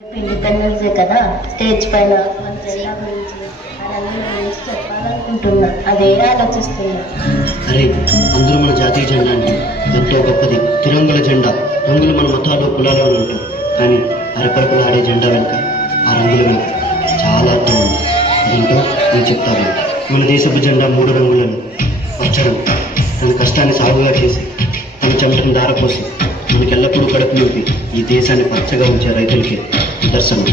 Independence day కదా, stage పైన మన జెండా గురించి రంగుల గురించి చెప్పాలనుకుంటున్నా. అదే ఆలోచిస్తున్నా. అరే, అందరూ మన జాతీయ జెండా అంటే ఎంతో గొప్పది. తిరంగుల జెండా. రంగులు మన మతాలు కులాలు అని ఉంటారు, కానీ అరపరపులు ఆడే జెండా వెనుక, ఆ రంగుల వెనుక చాలా అర్థం ఉంది. అదేంటో నేను చెప్తాను. మన దేశపు జెండా 3 రంగులను. పచ్చడం తన కష్టాన్ని సాగుగా చేసి, తన చెమటను దారపోసి, మనకెల్లప్పుడూ కడుపు నింపి ఈ దేశాన్ని పచ్చగా ఉంచే రైతులకి నిదర్శనం.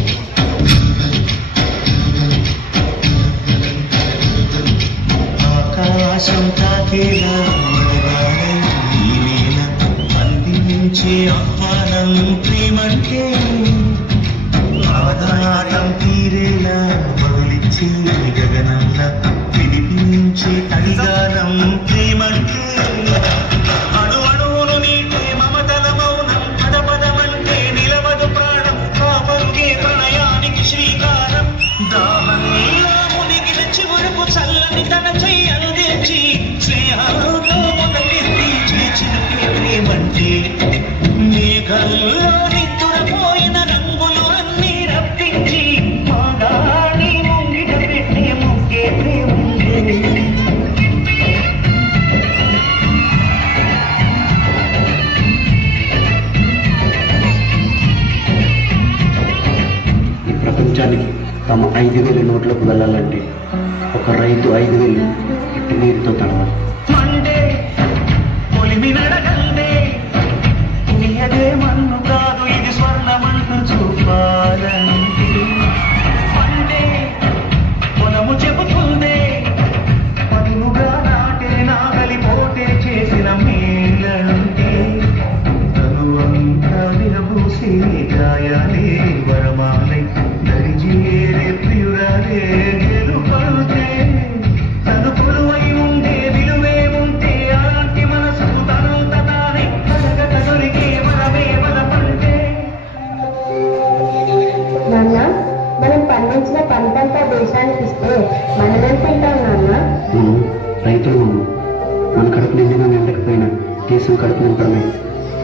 ఆకాశం తాకేలా ఈ నేల అందించే ఆహ్వానం ప్రేమంటే, ఆదాటం తీరేలా బదులిచ్చే గగనంలా విడిపించే తడిగానం ప్రేమంటే, అణు అణువును నీటే మమతల మౌనం పద పదమంటే నిలవదు ప్రాణం కాపరుగే ప్రణయానికి శ్రీకారం. దాహంలో మునిగిన చివరకు చల్లని తన చెయ్యి అందించి స్నేహంతో మొదలెత్తి చేచినకే ప్రేమంటే, మేఘంలో నిద్రపోయిన రంగులు అన్నీ రప్పించి మాగాడి ముంగిట పెట్టే ముగ్గే ప్రేమంటే. ఈ ప్రపంచానికి తమ 5,000 నోట్లకు వెళ్ళాలంటే ఒక రైతు 5,000 ఇట్టి నీరుతో తడవాలి. మండే పొలిమి నడగందే నీయదే మన్ను కాదు, ఇది స్వర్ణమంటూ చూపాలంటే. మండే పొలము చెబుతుందే పదునుగా నాటే నాగలి పోటే చేసిన మేలంటే, తనువంతా విరబూసే గాయాలే వరమాలై దరిజేరే ప్రియురాలే గెలుపడుతే, తను కొలువై ఉండే విలువే ఉంటే అలాంటి మనసు తనంత తానే కలగట దొరికే మనమే మన పంటే. నాన్న, మనం పండించిన పంటంతా దేశానికి ఇస్తే మనమేం తింటాం నాన్న? మనం రైతులు. మన కడుపు నిండినా నిండకపోయినా దేశం కడుపు నింపడమే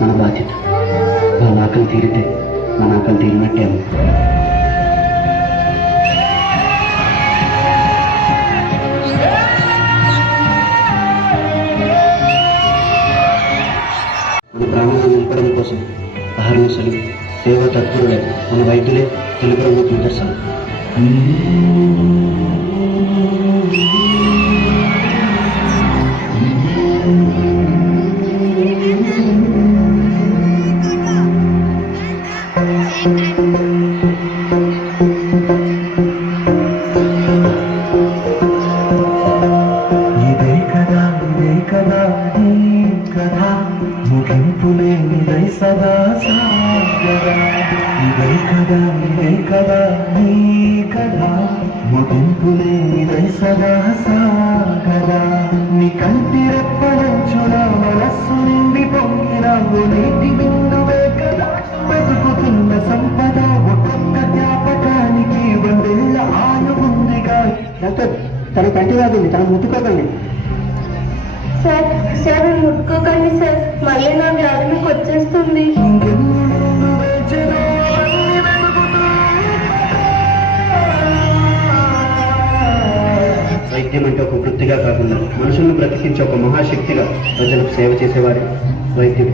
మన బాధ్యత. వాళ్ళ ఆకలి తీరితే మన ఆకలి తీరినట్టే. మన ప్రాణాలను నింపడం కోసం అహర్నిశలు సేవ తత్పరులే మన వైద్యులే తెలుగు రంగుకు నిదర్శనం. ఇదే కదా నీ కథ, ముగింపు లేనిదై సదా సాగరా. ఇదే కదా నీ కథ, ముగింపు లేనిదై సదా సాగరా. నీ కంటి రెప్పలంచున మనస్సు నిండి పొంగిన ఓ నీటి బిందువే కదా బతుకుతున్న సంపద. ఒక్కొక్క జ్ఞాపకానికి 100 ఏళ్ల ఆయువుందిగా. డాక్టర్, తన కంటి రాదండి, తన ముట్టుకోకండి. సార్ సార్ ముట్టుకోకండి సార్, మళ్ళీ నా వ్యాధి మీకు వచ్చేస్తుంది. వైద్యం అంటే ఒక వృత్తిగా కాకుండా మనుషులను బ్రతికించే ఒక మహాశక్తిగా ప్రజలకు సేవ చేసేవారే వైద్యుడు.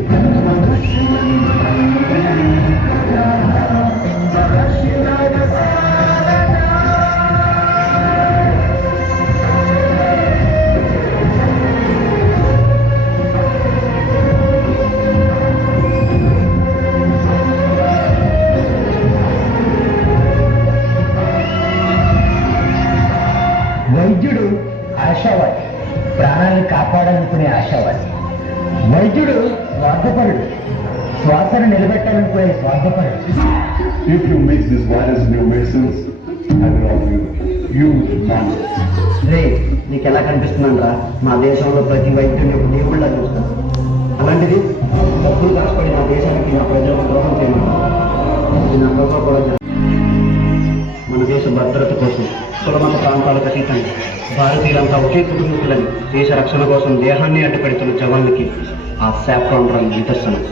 వైద్యుడు ఆశావాది, ప్రాణాలను కాపాడాలనుకునే ఆశావాది. వైద్యుడు స్వార్థపరుడు, శ్వాసను నిలబెట్టాలనుకునే స్వార్థపరుడు. If you mix this virus in your medicines, I will offer you huge nonsense. రే, నీకు ఎలా కనిపిస్తుందంటరా? మా దేశంలో ప్రతి వైద్యుడిని ఒక దేవుళ్ళ చూస్తాను. అలాంటిది డబ్బులు కష్టపడి నా దేశానికి, నా ప్రజలకు ద్రోహం చేయమన్నారు. ఇది నా గొప్ప కూడా. మన దేశ భద్రత కోసం కులమత ప్రాంతాలకు అతీతంగా భారతీయులంతా ఒకే కుటుంబీకులని దేశ రక్షణ కోసం దేహాన్ని అడ్డుపెడుతున్న జవాన్లకి ఆ సాఫ్రాన్ రంగు నిదర్శనం.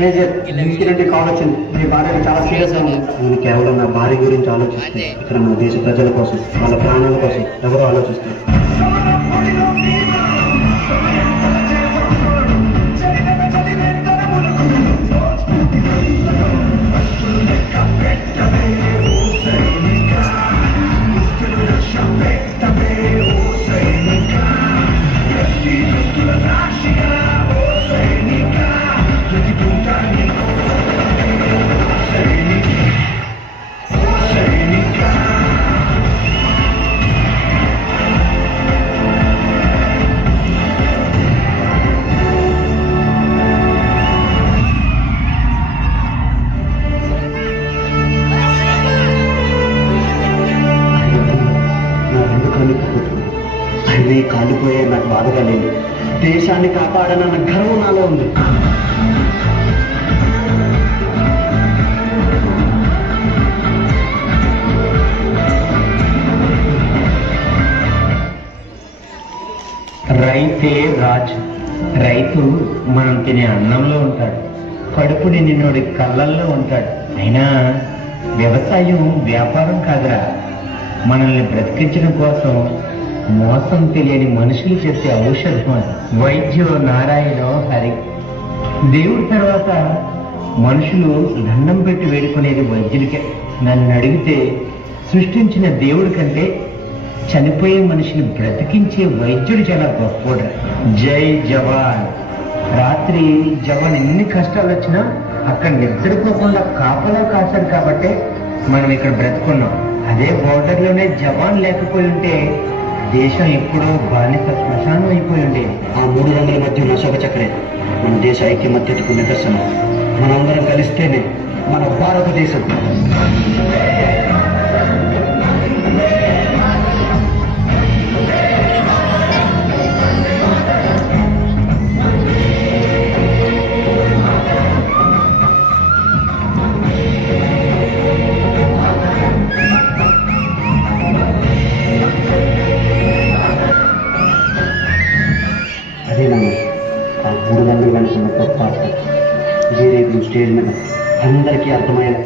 మేజర్ ఇంటి నుండి కాల్ వచ్చింది. మీ భార్యకి చాలా సీరియస్ గా ఉంది. నేను కేవలం నా భార్య గురించి ఆలోచిస్తే ఇక్కడ మన దేశ ప్రజల కోసం, వాళ్ళ ప్రాణాల కోసం ఎవరో ఆలోచిస్తారు. అన్నీ కాలిపోయే నాకు బాధగా లేదు. దేశాన్ని కాపాడనన్న గర్వం నాలో ఉంది. రైతే రాజు. రైతు మనం తినే అన్నంలో ఉంటాడు, కడుపు నిండినోడి కళ్ళల్లో ఉంటాడు. అయినా వ్యవసాయం వ్యాపారం కాదురా, మనల్ని బ్రతికించడం కోసం మోసం తెలియని మనుషులు చేసే ఔషధం అది. వైద్యో నారాయణో హరి. దేవుడి తర్వాత మనుషులు దండం పెట్టి వేడుకునేది వైద్యుడికే. నన్ను అడిగితే సృష్టించిన దేవుడి కంటే చనిపోయే మనిషిని బ్రతికించే వైద్యుడు చాలా గొప్పోడు. జై జవాన్. రాత్రి జవాన్ ఎన్ని కష్టాలు వచ్చినా అక్కడ నిద్రపోకుండా కాపలా కాశాడు కాబట్టే మనం ఇక్కడ బ్రతుకున్నాం. అదే బోర్డర్లోనే జవాన్ లేకపోయి ఉంటే దేశం ఎప్పుడో బానిస శ్మశానం అయిపోయి ఉండేది. ఆ 3 రంగుల మధ్య ఉన్న శోభ చక్రే మన దేశ ఐక్యమత్యతకు నిదర్శనం. మనందరం కలిస్తేనే మన భారతదేశం. అదేనమ్మా ఆ 3 రంగులు వెనుకున్న గొప్ప అర్థం. ఇదే రేపు స్టేజ్ మీద అందరికీ అర్థమయ్యేలా